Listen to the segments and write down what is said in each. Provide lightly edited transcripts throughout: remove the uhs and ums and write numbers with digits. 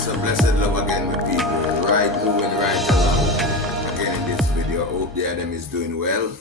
So blessed love again with people. Right, moving right along. Again in this video, I hope the Adam is doing well.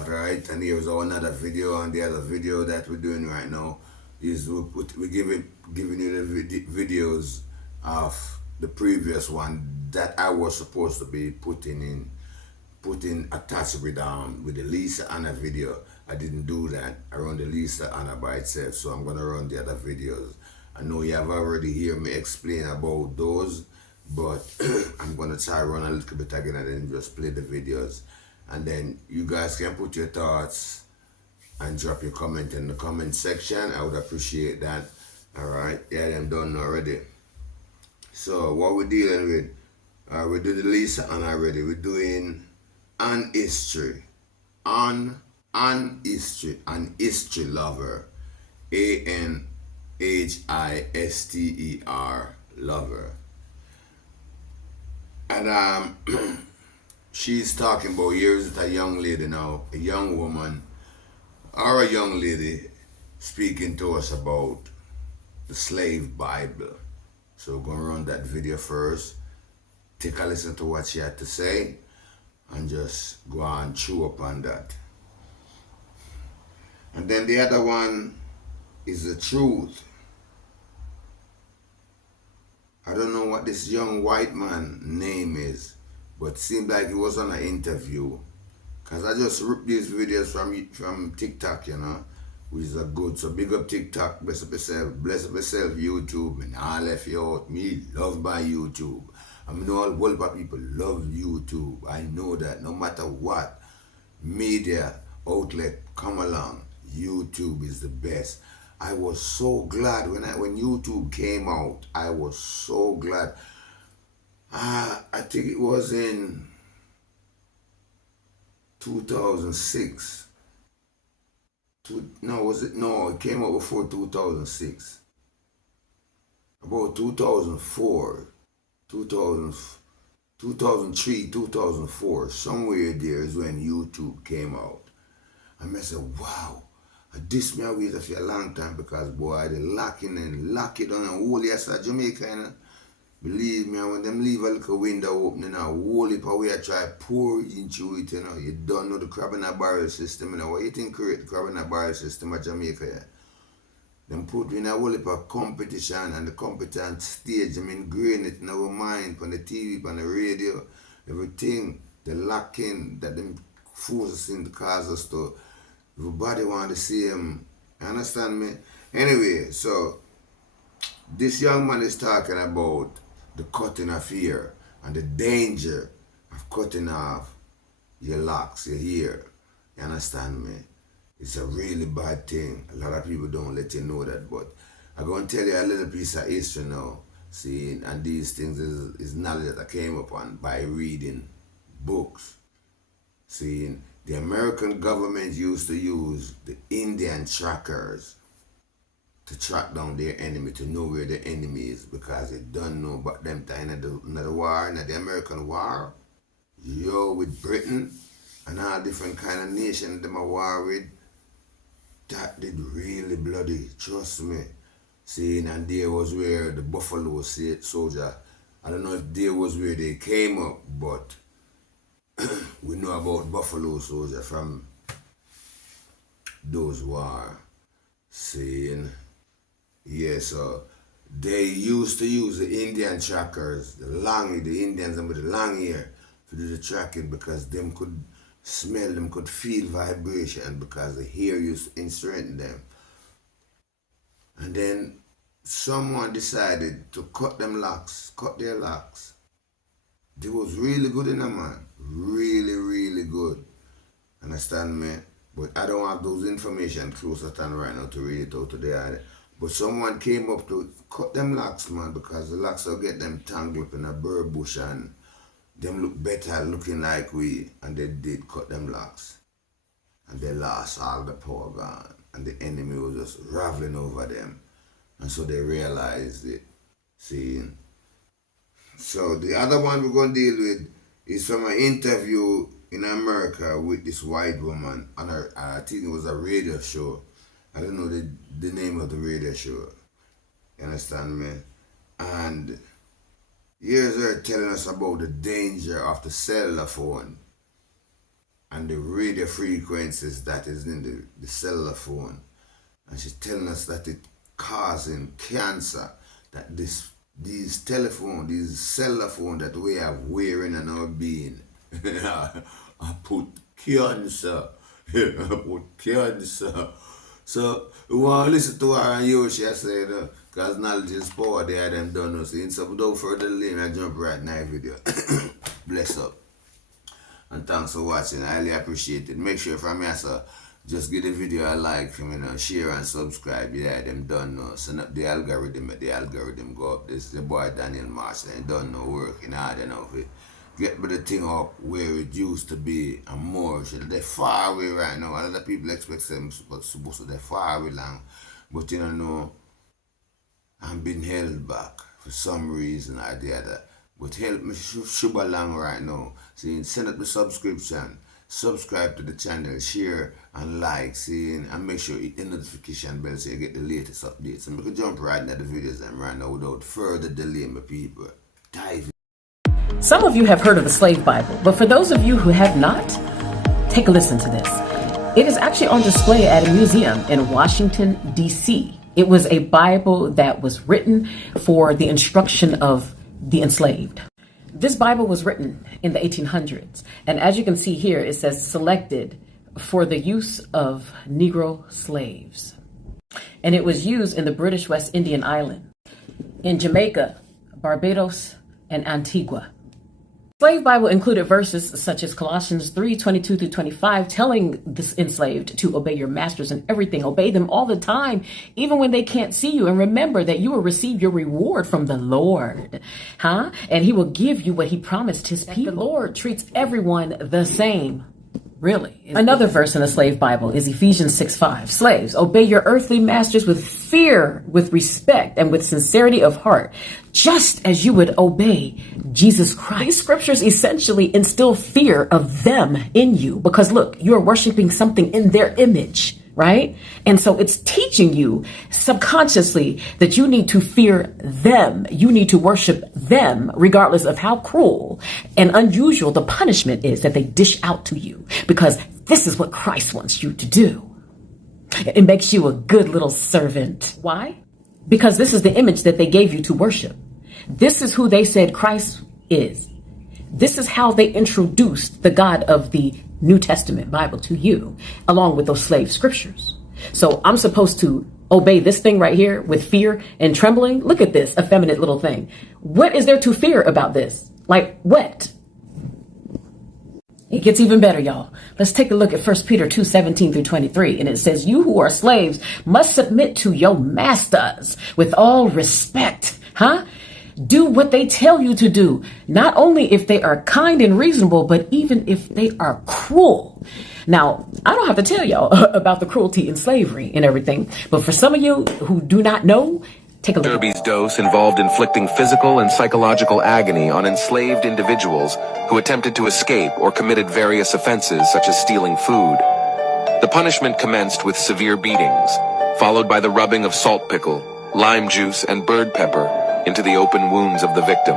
Alright, and here's another video, and the other video that we're doing right now is we're giving you the videos of the previous one that I was supposed to be putting attached with the Lisa Anna video. I didn't do that. I run the Lisa Anna by itself, so I'm gonna run the other videos. I know you have already heard me explain about those, but I'm gonna try run a little bit again and then just play the videos. And then you guys can put your thoughts and drop your comment in the comment section. I would appreciate that. Alright, yeah, I'm done already. So what we're dealing with, we do the Lisa Anna already. We're doing an history. An history. An history lover. ANHISTER lover. And she's talking about years with a young lady now, a young woman, or a young lady speaking to us about the slave Bible. So we're gonna run that video first. Take a listen to what she had to say and just go on chew up on that. And then the other one is the truth. I don't know what this young white man name is, but seemed like he was on an interview. Cause I just ripped these videos from TikTok, you know, which is a good. So big up TikTok, bless up yourself, YouTube, and I left you out. Me love my YouTube. I know all whole lot of people love YouTube. I know that no matter what media outlet come along, YouTube is the best. I was so glad when YouTube came out. I was so glad. I think it was in 2006. No, it came out before 2006. About 2004, 2003, 2004, somewhere there is when YouTube came out. And I said, wow. This me I waited for a long time because boy, they lock it on and whole yes Jamaica, you know. Believe me, when them leave a little window open, a whole heap of way I try pour into it, you know. You don't know the crab in a barrel system, you know. What you think create the crab in a barrel system at Jamaica, yeah? Them put in a whole heap of competition and the competent stage, them ingrain it in our mind, on the TV, on the radio, everything, the locking that them force us in to cause us to everybody want to see him. You understand me? Anyway, so this young man is talking about the cutting of hair and the danger of cutting off your locks, your hair. You understand me? It's a really bad thing. A lot of people don't let you know that, but I'm going to tell you a little piece of history now. See, and these things is knowledge that I came upon by reading books. See, the American government used to use the Indian trackers to track down their enemy, to know where the enemy is, because they don't know about them time in the war, in the American war. Yo, with Britain and all different kind of nations them are war with, that did really bloody, trust me. See, and there was where the Buffalo soldier, I don't know if there was where they came up, but we know about Buffalo Soldier from those war. Saying, yeah, so they used to use the Indian trackers, the Indians with the long hair to do the tracking because them could smell, them could feel vibration because the hair used to strengthen them. And then someone decided to cut their locks. They was really good in a man. Really, really good. Understand me? But I don't have those information closer than right now to read it out today. But someone came up to cut them locks, man, because the locks will get them tangled up in a burr bush and them look better looking like we. And they did cut them locks. And they lost all the power gone. And the enemy was just raveling over them. And so they realized it. See? So the other one we're going to deal with is from an interview in America with this white woman on her, I think it was a radio show. I don't know the name of the radio show. You understand me? And Here's her telling us about the danger of the cellular phone and the radio frequencies that is in the cellular phone. And she's telling us that it causing cancer, that these cellular phone that we have wearing in our being, I put cancer. I put cancer. So we want to listen to her and you, she said, because knowledge is power, they had them done us. So without further delay, I jump right now video. Bless up. And thanks for watching. I highly appreciate it. Make sure from here, so just give the video a like, share and subscribe. Yeah, them done know. So the algorithm go up. This is the boy Daniel Marshall. They don't know working hard enough. Get the thing up where it used to be and more. They're far away right now. A lot of people expect them supposed to they're far away long. But you don't know, I'm being held back for some reason or the other. But help me shub along right now. See, send up the subscription, subscribe to the channel, share and like, see, and make sure you hit the notification bell so you get the latest updates. And we can jump right into the videos and right now without further delay, my people. Dive in. Some of you have heard of the Slave Bible, but for those of you who have not, take a listen to this. It is actually on display at a museum in Washington, D.C. It was a Bible that was written for the instruction of the enslaved. This Bible was written in the 1800s, and as you can see here, it says selected for the use of Negro slaves. And it was used in the British West Indian Island, in Jamaica, Barbados, and Antigua. Slave Bible included verses such as Colossians 3:22 through 25, telling the enslaved to obey your masters in everything. Obey them all the time, even when they can't see you. And remember that you will receive your reward from the Lord. And he will give you what he promised his people. The Lord treats everyone the same. Really? Another verse in the Slave Bible is Ephesians 6:5. Slaves, obey your earthly masters with fear, with respect, and with sincerity of heart, just as you would obey Jesus Christ. These scriptures essentially instill fear of them in you because look, you're worshiping something in their image, right? And so it's teaching you subconsciously that you need to fear them. You need to worship them, regardless of how cruel and unusual the punishment is that they dish out to you, because this is what Christ wants you to do. It makes you a good little servant. Why? Because this is the image that they gave you to worship. This is who they said Christ is. This is how they introduced the God of the New Testament Bible to you, along with those slave scriptures. So I'm supposed to obey this thing right here with fear and trembling. Look at this effeminate little thing. What is there to fear about this? Like what? It gets even better, y'all. Let's take a look at 1 Peter 2:17 through 23. And it says, you who are slaves must submit to your masters with all respect. Do what they tell you to do, not only if they are kind and reasonable, but even if they are cruel. Now, I don't have to tell y'all about the cruelty in slavery and everything, but for some of you who do not know, take a look. Derby's dose involved inflicting physical and psychological agony on enslaved individuals who attempted to escape or committed various offenses such as stealing food. The punishment commenced with severe beatings, followed by the rubbing of salt pickle, lime juice, and bird pepper into the open wounds of the victim.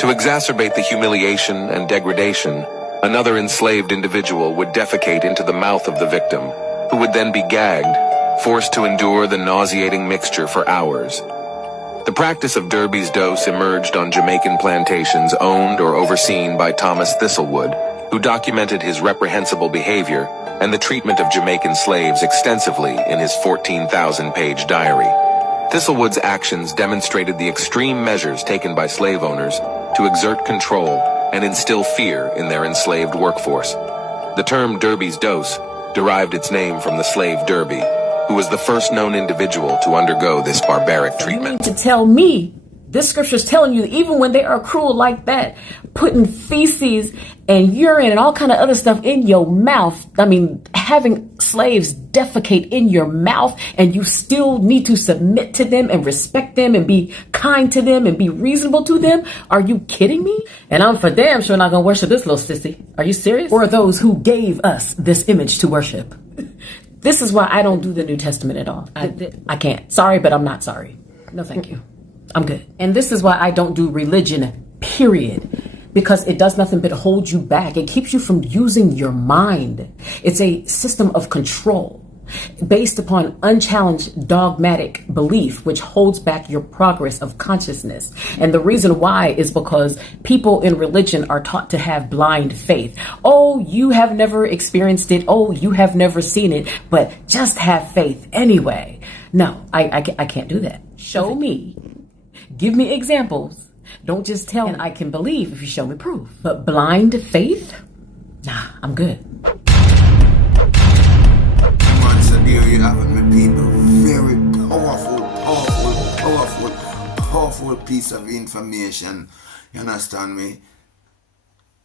To exacerbate the humiliation and degradation, another enslaved individual would defecate into the mouth of the victim, who would then be gagged, forced to endure the nauseating mixture for hours. The practice of Derby's dose emerged on Jamaican plantations owned or overseen by Thomas Thistlewood, who documented his reprehensible behavior and the treatment of Jamaican slaves extensively in his 14,000-page diary. Thistlewood's actions demonstrated the extreme measures taken by slave owners to exert control and instill fear in their enslaved workforce. The term Derby's dose derived its name from the slave Derby, who was the first known individual to undergo this barbaric treatment. You mean to tell me this scripture is telling you even when they are cruel like that, putting feces and urine and all kind of other stuff in your mouth, having slaves defecate in your mouth, and you still need to submit to them and respect them and be kind to them and be reasonable to them? Are you kidding me? And I'm for damn sure not gonna worship this little sissy. Are you serious? Or those who gave us this image to worship. This is why I don't do the New Testament at all. I can't. Sorry, but I'm not sorry. No, thank you. I'm good. And this is why I don't do religion, period. Because it does nothing but hold you back. It keeps you from using your mind. It's a system of control based upon unchallenged dogmatic belief, which holds back your progress of consciousness. And the reason why is because people in religion are taught to have blind faith. Oh, you have never experienced it. Oh, you have never seen it, but just have faith anyway. No, I can't do that. Show me. Give me examples. Don't just tell me I can believe if you show me proof. But blind faith? Nah, I'm good. So there you have it, my people. Very powerful piece of information. You understand me?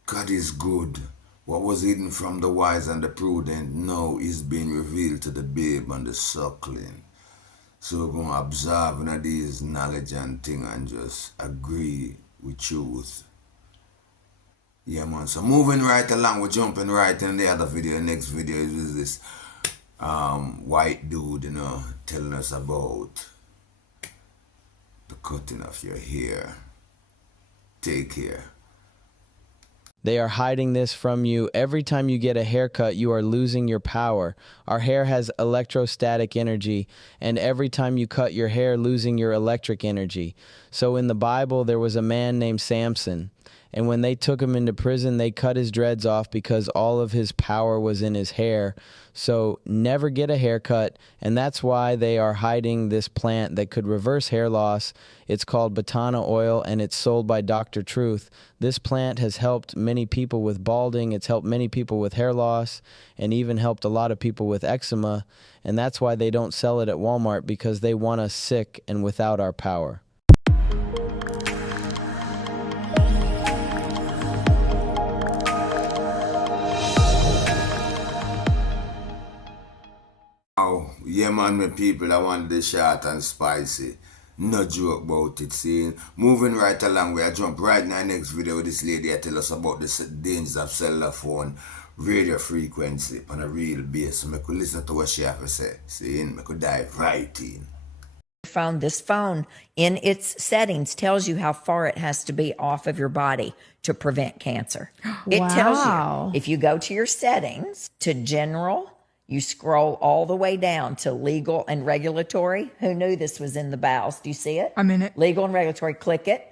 God is good. What was hidden from the wise and the prudent now is being revealed to the babe and the suckling. So we're going to observe these knowledge and thing and just agree with truth. Yeah, man. So moving right along, we're jumping right in the other video. The next video is this white dude, telling us about the cutting of your hair. Take care. They are hiding this from you. Every time you get a haircut, you are losing your power. Our hair has electrostatic energy, and every time you cut your hair, losing your electric energy. So in the Bible, there was a man named Samson, and when they took him into prison, they cut his dreads off because all of his power was in his hair. So never get a haircut, and that's why they are hiding this plant that could reverse hair loss. It's called Batana oil, and it's sold by Dr. Truth. This plant has helped many people with balding. It's helped many people with hair loss, and even helped a lot of people with eczema. And that's why they don't sell it at Walmart, because they want us sick and without our power. Oh, yeah, man, my people, I want this short and spicy. No joke about it, see. Moving right along, we are jump right in our next video with this lady. I tell us about the dangers of cellular phone radio frequency on a real base. So I could listen to what she have to say. See, I could dive right in. This phone in its settings tells you how far it has to be off of your body to prevent cancer. It tells you if you go to your settings to general, you scroll all the way down to legal and regulatory. Who knew this was in the BALS? Do you see it? I'm in it. Legal and regulatory, click it.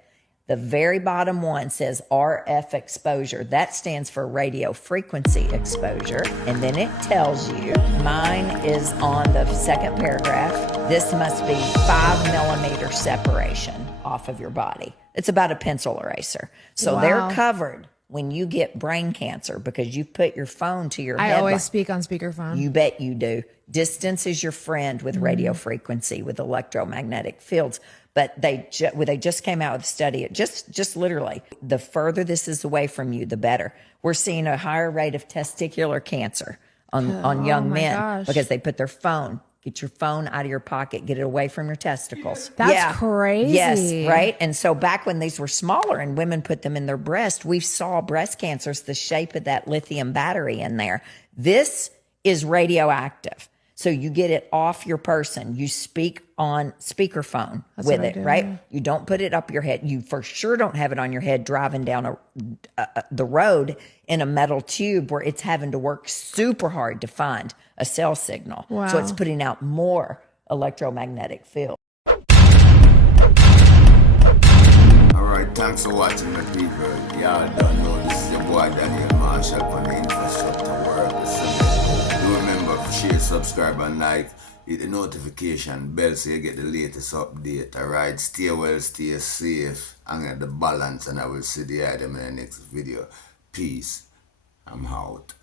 The very bottom one says RF exposure. That stands for radio frequency exposure. And then it tells you, mine is on the second paragraph. This must be 5 millimeter separation off of your body. It's about a pencil eraser. So they're covered when you get brain cancer because you put your phone to your head. I always speak on speakerphone. You bet you do. Distance is your friend with radio frequency, with electromagnetic fields. But they just came out with a study. Just literally, the further this is away from you, the better. We're seeing a higher rate of testicular cancer on young men because they put their phone. Get your phone out of your pocket. Get it away from your testicles. That's crazy. Yes, right? And so back when these were smaller and women put them in their breast, we saw breast cancers the shape of that lithium battery in there. This is radioactive. So you get it off your person. You speak on speakerphone with it, right? You don't put it up your head. You for sure don't have it on your head driving down the road in a metal tube where it's having to work super hard to find a cell signal. Wow. So it's putting out more electromagnetic field. All right, thanks for watching, my people. Y'all don't know this is your boy Daniel Marshall from the Infrastructure World. Do remember, share, subscribe, and like. Hit the notification bell so you get the latest update. Alright, stay well, stay safe, and get the balance, and I will see the item in the next video. Peace. I'm out.